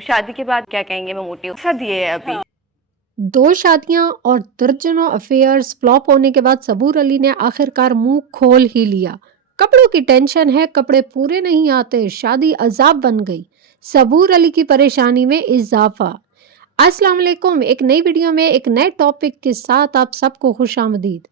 शादी के बाद क्या कहेंगे, मैं मोटी हूँ, शादी है अभी। दो शादियां और दर्जनों अफेयर्स फ्लॉप होने के बाद सबूर अली ने आखिरकार मुंह खोल ही लिया। कपड़ों की टेंशन है, कपड़े पूरे नहीं आते, शादी अजाब बन गई। सबूर अली की परेशानी में इजाफा। अस्सलाम वालेकुम, एक नई वीडियो में एक नए टॉपिक के साथ आप सबको खुशामदीद।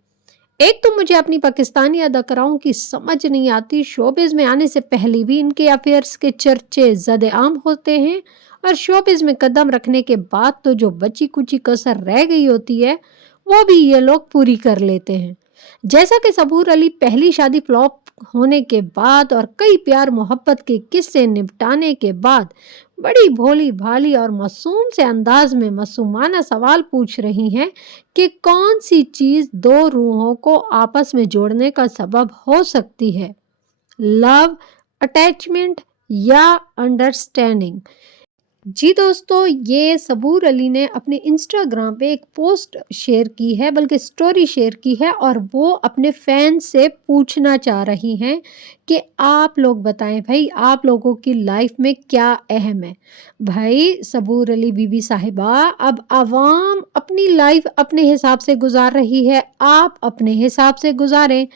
एक तो मुझे अपनी पाकिस्तानी अदाकाराओं की समझ नहीं आती, शोबिज में आने से पहले भी इनके अफेयर्स के चर्चे ज़द-ए-आम होते हैं और शोबिज में कदम रखने के बाद तो जो बची कुची कसर रह गई होती है वो भी ये लोग पूरी कर लेते हैं। जैसा कि सबूर अली पहली शादी फ्लॉप होने के बाद और कई प्यार मोहब्बत के किस्से निपटाने के बाद बड़ी भोली भाली और मासूम से अंदाज में मासूमाना सवाल पूछ रही हैं कि कौन सी चीज दो रूहों को आपस में जोड़ने का सबब हो सकती है, लव, अटैचमेंट या अंडरस्टैंडिंग। जी दोस्तों, ये सबूर अली ने अपने इंस्टाग्राम पे एक पोस्ट शेयर की है, बल्कि स्टोरी शेयर की है, और वो अपने फैन से पूछना चाह रही हैं कि आप लोग बताएं भाई, आप लोगों की लाइफ में क्या अहम है। भाई सबूर अली बीबी साहिबा, अब आवाम अपनी लाइफ अपने हिसाब से गुजार रही है, आप अपने हिसाब से गुजारें।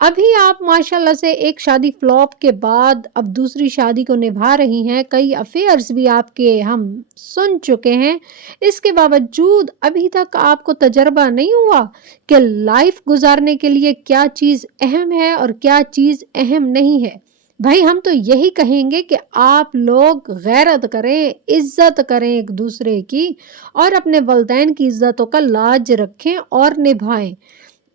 अभी आप माशाल्लाह से एक शादी फ्लॉप के बाद अब दूसरी शादी को निभा रही हैं, कई अफेयर्स भी आपके हम सुन चुके हैं। इसके बावजूद अभी तक आपको तजर्बा नहीं हुआ कि लाइफ गुजारने के लिए क्या चीज़ अहम है और क्या चीज़ अहम नहीं है। भाई हम तो यही कहेंगे कि आप लोग गैरत करें, इज्जत करें एक दूसरे की, और अपने वलदैन की इज्जतों का लाज रखें और निभाएं।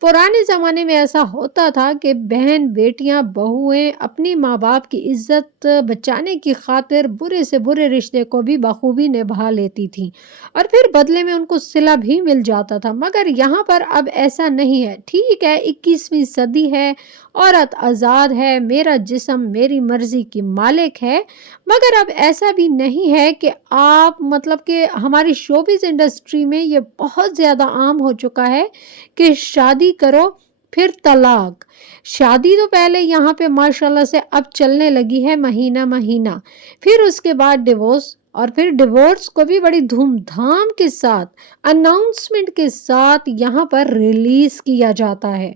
पुराने ज़माने में ऐसा होता था कि बहन, बेटियां, बहुएं अपनी माँ बाप की इज्जत बचाने की खातिर बुरे से बुरे रिश्ते को भी बखूबी निभा लेती थीं और फिर बदले में उनको सिला भी मिल जाता था। मगर यहाँ पर अब ऐसा नहीं है। ठीक है, 21वीं सदी है, औरत आज़ाद है, मेरा जिस्म मेरी मर्जी की मालिक है। मगर अब ऐसा भी नहीं है कि आप मतलब कि हमारी शोबिज़ इंडस्ट्री में ये बहुत ज़्यादा आम हो चुका है कि शादी करो फिर तलाक। शादी तो पहले यहाँ पे माशाल्लाह से अब चलने लगी है महीना महीना, फिर उसके बाद डिवोर्स, और फिर डिवोर्स को भी बड़ी धूमधाम के साथ, अनाउंसमेंट के साथ यहाँ पर रिलीज किया जाता है।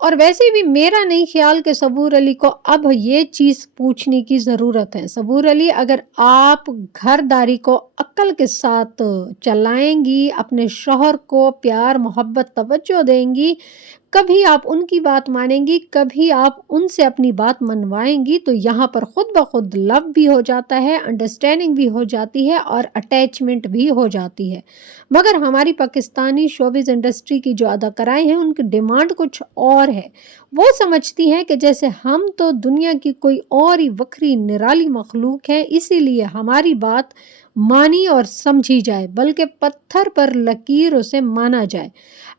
और वैसे भी मेरा नहीं ख्याल कि सबूर अली को अब ये चीज़ पूछने की ज़रूरत है। सबूर अली, अगर आप घरदारी को अक्ल के साथ चलाएंगी, अपने शौहर को प्यार मोहब्बत तवज्जो देंगी, कभी आप उनकी बात मानेंगी, कभी आप उनसे अपनी बात मनवाएंगी, तो यहाँ पर खुद ब खुद लव भी हो जाता है, अंडरस्टैंडिंग भी हो जाती है और अटैचमेंट भी हो जाती है। मगर हमारी पाकिस्तानी शोबिज़ इंडस्ट्री की जो अदाकाराएँ हैं, उनकी डिमांड कुछ और है। वो समझती हैं कि जैसे हम तो दुनिया की कोई और ही वक्री निराली मखलूक है, इसीलिए हमारी बात मानी और समझी जाए, बल्कि पत्थर पर लकीर उसे माना जाए।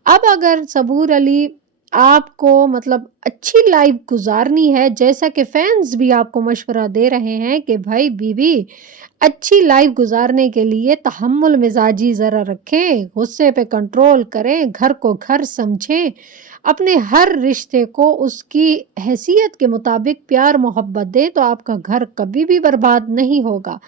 अब अगर सबूर अली आपको मतलब अच्छी लाइफ गुजारनी है, जैसा कि फैंस भी आपको मशवरा दे रहे हैं कि भाई बीबी, अच्छी लाइफ गुजारने के लिए तहम्मुल मिजाजी ज़रा रखें, गुस्से पे कंट्रोल करें, घर को घर समझें, अपने हर रिश्ते को उसकी हैसियत के मुताबिक प्यार मोहब्बत दें, तो आपका घर कभी भी बर्बाद नहीं होगा।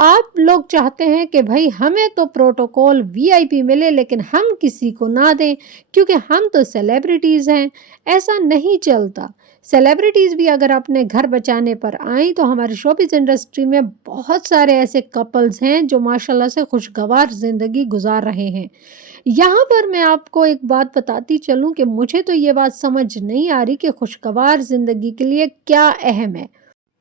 आप लोग चाहते हैं कि भाई हमें तो प्रोटोकॉल वीआईपी मिले लेकिन हम किसी को ना दें क्योंकि हम तो सेलिब्रिटीज़ हैं। ऐसा नहीं चलता। सेलिब्रिटीज़ भी अगर अपने घर बचाने पर आएँ तो हमारे शोबिज़ इंडस्ट्री में बहुत सारे ऐसे कपल्स हैं जो माशाल्लाह से खुशगवार ज़िंदगी गुजार रहे हैं। यहाँ पर मैं आपको एक बात बताती चलूँ कि मुझे तो ये बात समझ नहीं आ रही कि खुशगवार ज़िंदगी के लिए क्या अहम है,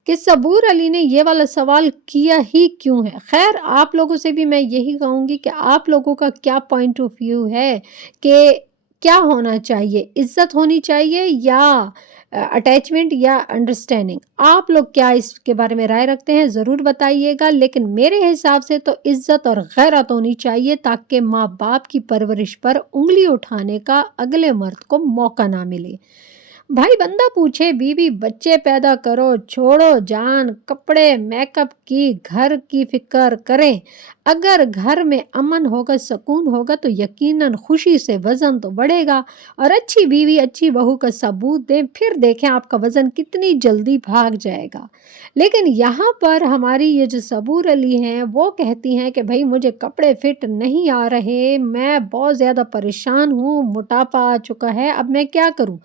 कि सबूर अली ने ये वाला सवाल किया ही क्यों है। खैर, आप लोगों से भी मैं यही कहूँगी कि आप लोगों का क्या पॉइंट ऑफ व्यू है कि क्या होना चाहिए, इज्जत होनी चाहिए या अटैचमेंट या अंडरस्टैंडिंग। आप लोग क्या इसके बारे में राय रखते हैं ज़रूर बताइएगा, लेकिन मेरे हिसाब से तो इज्जत और गैरत होनी चाहिए ताकि माँ बाप की परवरिश पर उंगली उठाने का अगले मर्द को मौका ना मिले। भाई बंदा पूछे बीवी बच्चे पैदा करो, छोड़ो जान, कपड़े मेकअप की घर की फिक्र करें। अगर घर में अमन होगा, सुकून होगा तो यकीनन खुशी से वजन तो बढ़ेगा। और अच्छी बीवी अच्छी बहू का सबूत दें, फिर देखें आपका वजन कितनी जल्दी भाग जाएगा। लेकिन यहाँ पर हमारी ये जो सबूर अली हैं वो कहती हैं कि भाई मुझे कपड़े फिट नहीं आ रहे, मैं बहुत ज़्यादा परेशान हूँ, मोटापा आ चुका है, अब मैं क्या करूँ।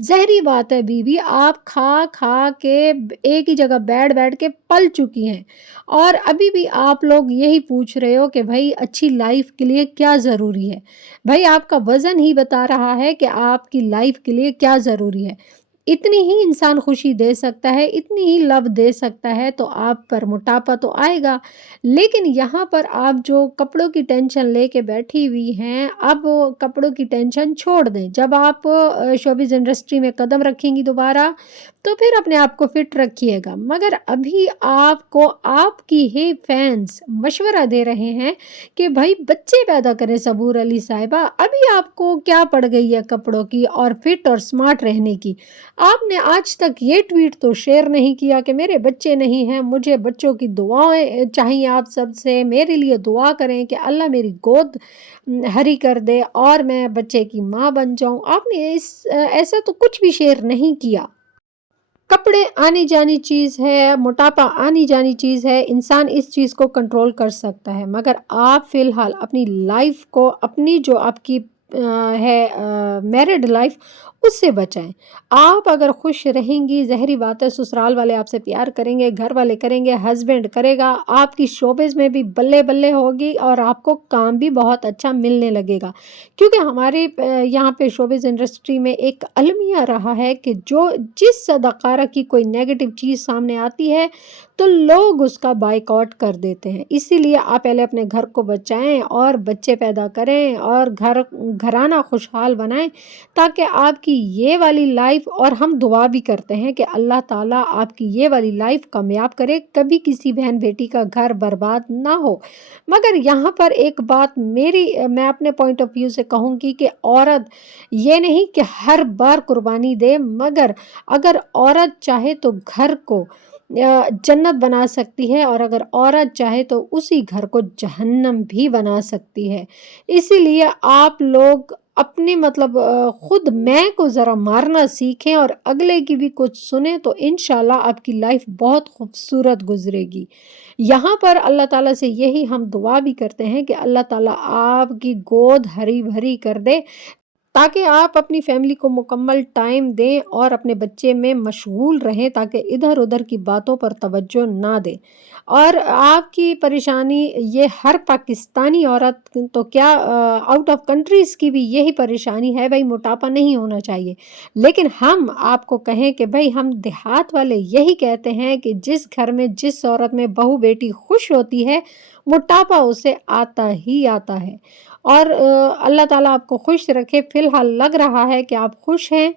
ज़हरी बात है बीवी, आप खा खा के एक ही जगह बैठ बैठ के पल चुकी हैं और अभी भी आप लोग यही पूछ रहे हो कि भाई अच्छी लाइफ के लिए क्या ज़रूरी है। भाई आपका वज़न ही बता रहा है कि आपकी लाइफ के लिए क्या ज़रूरी है। इतनी ही इंसान खुशी दे सकता है, इतनी ही लव दे सकता है, तो आप पर मोटापा तो आएगा। लेकिन यहाँ पर आप जो कपड़ों की टेंशन लेके बैठी हुई हैं, अब वो कपड़ों की टेंशन छोड़ दें। जब आप शोबिज़ इंडस्ट्री में कदम रखेंगी दोबारा, तो फिर अपने आप को फिट रखिएगा। मगर अभी आपको आपकी ही फैन्स मशवरा दे रहे हैं कि भाई बच्चे पैदा करें सबूर अली साहिबा, अभी आपको क्या पड़ गई है कपड़ों की और फिट और स्मार्ट रहने की। आपने आज तक ये ट्वीट तो शेयर नहीं किया कि मेरे बच्चे नहीं हैं, मुझे बच्चों की दुआएं चाहिए आप सबसे, मेरे लिए दुआ करें कि अल्लाह मेरी गोद हरी कर दे और मैं बच्चे की माँ बन जाऊं। आपने ऐसा तो कुछ भी शेयर नहीं किया। कपड़े आनी जानी चीज़ है, मोटापा आनी जानी चीज़ है, इंसान इस चीज़ को कंट्रोल कर सकता है। मगर आप फ़िलहाल अपनी लाइफ को, अपनी जो आपकी है मैरिड लाइफ, उससे बचाएं। आप अगर खुश रहेंगी, ज़हरी बात है ससुराल वाले आपसे प्यार करेंगे, घर वाले करेंगे, हस्बैंड करेगा, आपकी शोबिज़ में भी बल्ले बल्ले होगी और आपको काम भी बहुत अच्छा मिलने लगेगा। क्योंकि हमारे यहाँ पे शोबिज़ इंडस्ट्री में एक अलमिया रहा है कि जो जिस सदाकारा की कोई नेगेटिव चीज़ सामने आती है तो लोग उसका बायकॉट कर देते हैं। इसीलिए आप पहले अपने घर को बचाएं और बच्चे पैदा करें और घराना खुशहाल बनाएं, ताकि आपकी ये वाली लाइफ, और हम दुआ भी करते हैं कि अल्लाह ताला आपकी ये वाली लाइफ कामयाब करे, कभी किसी बहन बेटी का घर बर्बाद ना हो। मगर यहाँ पर एक बात मैं अपने पॉइंट ऑफ व्यू से कहूँगी कि औरत ये नहीं कि हर बार कुर्बानी दे, मगर अगर औरत चाहे तो घर को जन्नत बना सकती है और अगर औरत चाहे तो उसी घर को जहन्नम भी बना सकती है। इसीलिए आप लोग अपने खुद मैं को ज़रा मारना सीखें और अगले की भी कुछ सुने, तो इंशाल्लाह आपकी लाइफ बहुत खूबसूरत गुजरेगी। यहाँ पर अल्लाह ताला से यही हम दुआ भी करते हैं कि अल्लाह ताला आपकी गोद हरी भरी कर दे, ताकि आप अपनी फैमिली को मुकम्मल टाइम दें और अपने बच्चे में मशगूल रहें, ताकि इधर उधर की बातों पर तवज्जो ना दें। और आपकी परेशानी ये हर पाकिस्तानी औरत तो क्या, आउट ऑफ कंट्रीज़ की भी यही परेशानी है, भाई मोटापा नहीं होना चाहिए। लेकिन हम आपको कहें कि भाई हम देहात वाले यही कहते हैं कि जिस घर में जिस औरत में बहू बेटी खुश होती है, मोटापा उसे आता ही आता है। और अल्लाह ताला आपको खुश रखे। फ़िलहाल लग रहा है कि आप खुश हैं।